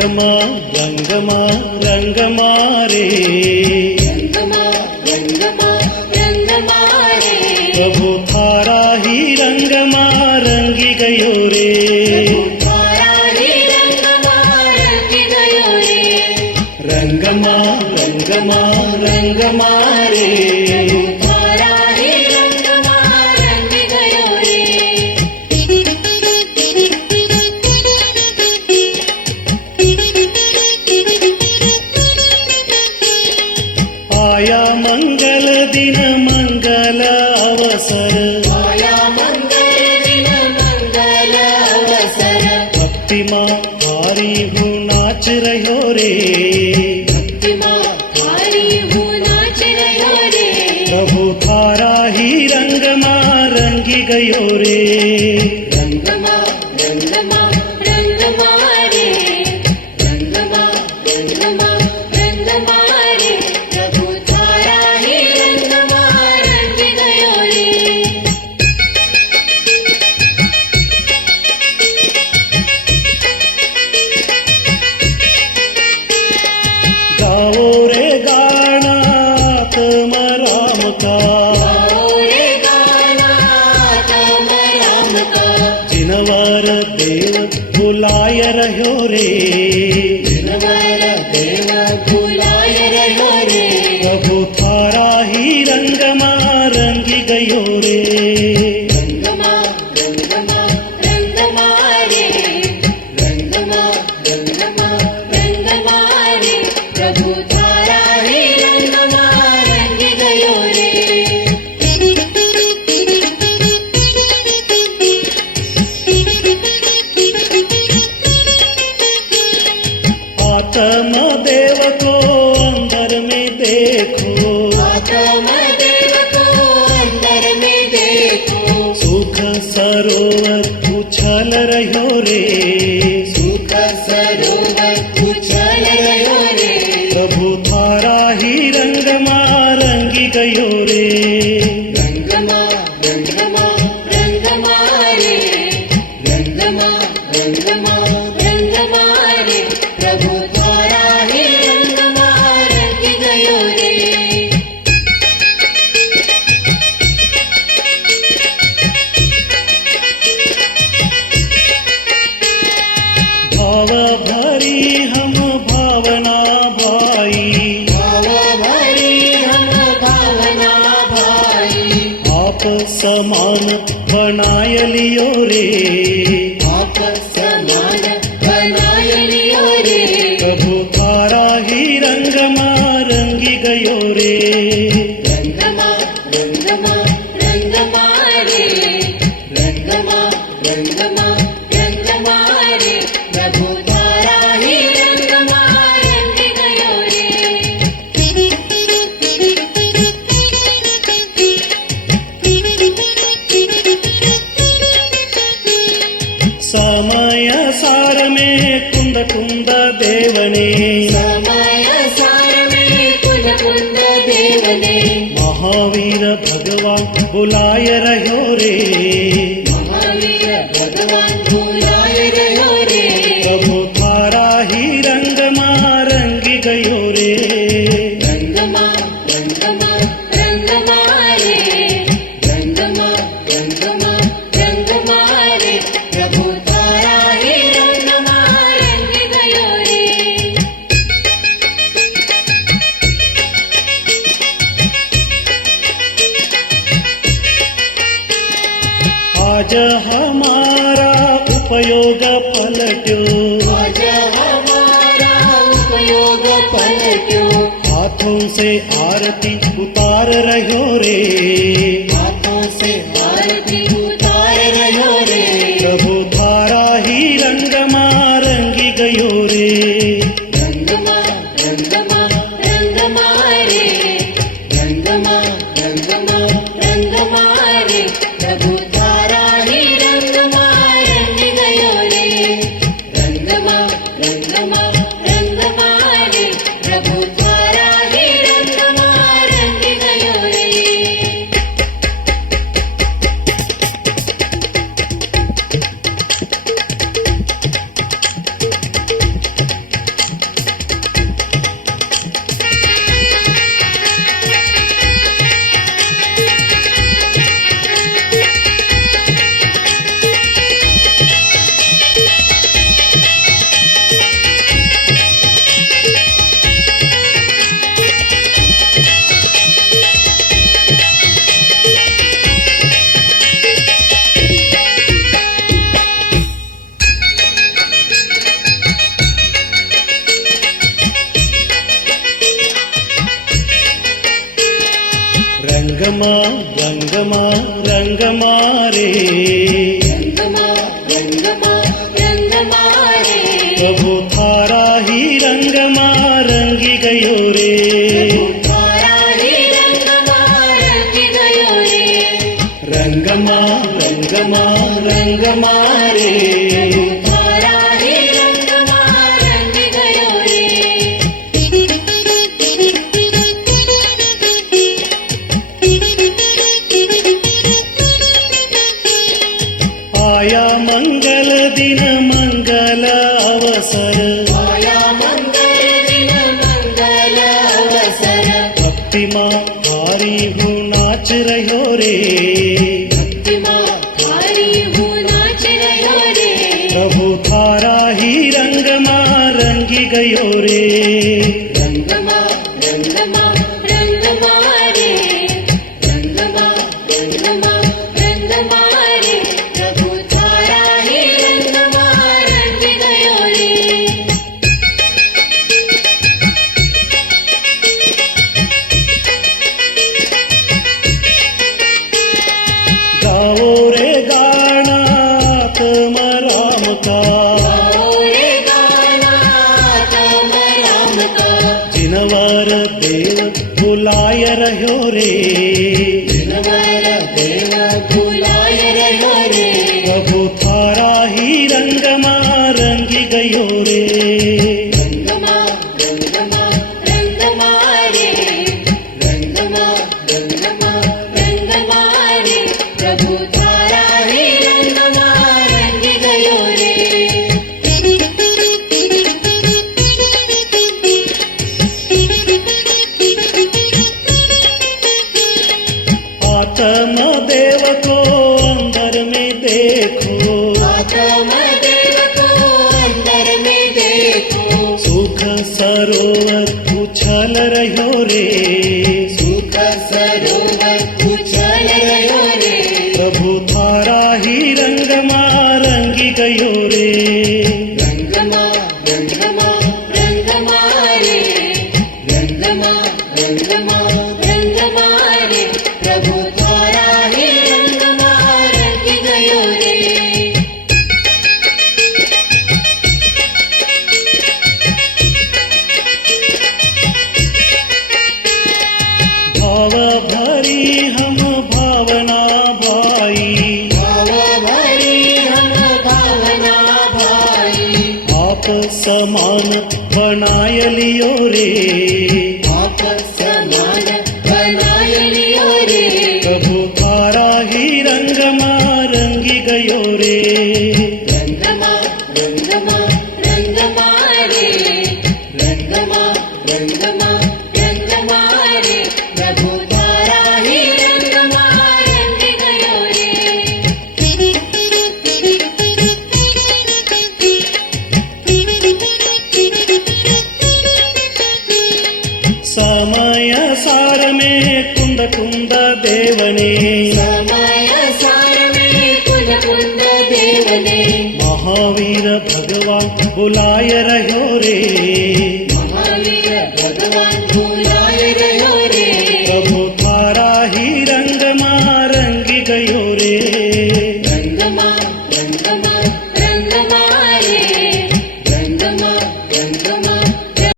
रंगमा रंगमा रंगमा रे रंगमा रंगमा रंगमा रे प्रभु थारा ही रंगमा रंगी गयो रे तारा ही रंगमा रंगी गयो रे रंगमा रंगमा रंगमा रे तारा ही रंगमा रंगी गयो रे आया मंगल दिन मंगल अवसर आया मंगल दिन मंगल अवसर भक्तिमा भारी हूँ नाच रह्यो रे भक्तिमा थारी हूँ नाच रह्यो रे प्रभु थारा ही रंगमा रंगी गयो रे रंगमा रंगमा रंगमा रे रंगमा रंगमा रंगमा रे प्रभु तारा ही रंगमा रंग गयो रे गाओ रे गाना तम राम का गाओ रे गाना तम राम का जिनवर देव बुलाय रह्यो रे दिनवर देव भुलाय रह्यो रे प्रभु थारा ही रंगमा रंगी गयो रे रंगमा रंगमा रंगमा रे रंगमा रंगमा रंगमा रे प्रभु तारा ही रंगमा रंग गयो रे आत्म देव को अंदर में देखो आत्म देव को अंदर में देखो सुख सरोवर उछल रह्यो रे सुख सरोवर उछल रह्यो रे प्रभु थारा ही रंगमा रंगी गयो रे रंगमा रंगमा रंगमा रे रंगमा रंगमा रंगमा रे प्रभु तारा ही रंगमा रंग गयो रे भाव भरी हम भावना भाई भाव भरी हम भावना भाई आप समान बनाय लियो रे आप समान बनाय लियो रे प्रभु थारा ही रंगमा रंगी गयो रे रंगमा रंगमा रंगमा रे रंगमा रंगमा रंगमा रे प्रभु तारा ही रंगमा रंग गयो रे समय सार में कुंद कुंद देवने समय सार में कुंद कुंद देवने महावीर भगवान बुलाय रह्यो रे महावीर भगवान बुलाय रह्यो रे प्रभु थारा ही रंगमा रंगी गयो रे रंगमा रंगमा रंगमा रे रंगमा रंगमा रंगमा रे प्रभु तारा ही रंगमा रंग गयो रे आज हमारा उपयोग पलट्यो आज हमारा उपयोग पलट्यो हाथों से आरती उतार रह्यो रे हाथों से आरती उतार रह्यो रे प्रभु थारा ही रंगमा रंगी गयो रे रंगमा रंगमा रंगमा रे रंगमा रंगमा रंगमा रे प्रभु तारा ही रंगमा रंग गयो रे रंगमा रंगमा रंगमा रे प्रभु तारा ही रंगमा रंग गयो रे रंगमा रंगमा रंगमा रे रंगमा रंगमा रंगमा रे प्रभु थारा ही रंगमा रंगी गयो रे તારા હે રંગમાં રંગી ગયો રે रंगमा रंगमा रंगमा रे તારા હે રંગમાં રંગી ગયો રે आया मंगल दिन मंगल अवसर આયા મંગલ દિન મંગલ અવસર भक्ति माँ हारी हूँ नाच रहो रे ભક્તિમાં હારી હું નાચ રહ્યો રે प्रभु थारा ही रंगमा रंगी गयो रे રંગમાં રંગમાં રંગમાં રે રંગમાં રંગમાં રંગમાં રે પ્રભુ તારા હે રંગમાં રંગી ગયો રે गाओ रे गाना आत्म राम का રે ગાના તમ રામ કા जिनवर देव बुलाय रहो रे દિનવર દેવ ભૂલાય રહ્યો રે प्रभु थारा ही रंगमा रंगी गयो रे રંગમાં રંગમાં રંગમાં રે રંગમાં રંગમાં રંગમાં રે પ્રભુ તારા હે રંગમાં રંગી ગયો રે आत्म देव को अंदर में देखो आत्म देव को अंदर में देखो सुख सरोवर उछल रहो रे सुख सरोवर उछल રહ્યો રે प्रभु थारा ही रंगमा रंगी गयो रे રંગમાં રંગમાં રંગમાં રે રંગમાં રંગમાં રંગમાં રે પ્રભુ તારા હે રંગમાં રંગી ગયો રે भाव भरी हम भावना भाई ભાવ ભરી હમ ભાવના ભાઈ आप समान बनाय लियो रे આપ સમાન બનાય લિયો રે प्रभु थारा ही रंगमा रंगी गयो रे રંગમાં રંગમાં રંગમાં રે રંગમાં રંગમાં રંગમાં રે પ્રભુ તારા હે રંગમાં રંગી ગયો રે समय सार में कुंद कुंद देवने સમય સાર में कुंद कुंद देवने महावीर भगवान बुलाय रहो रे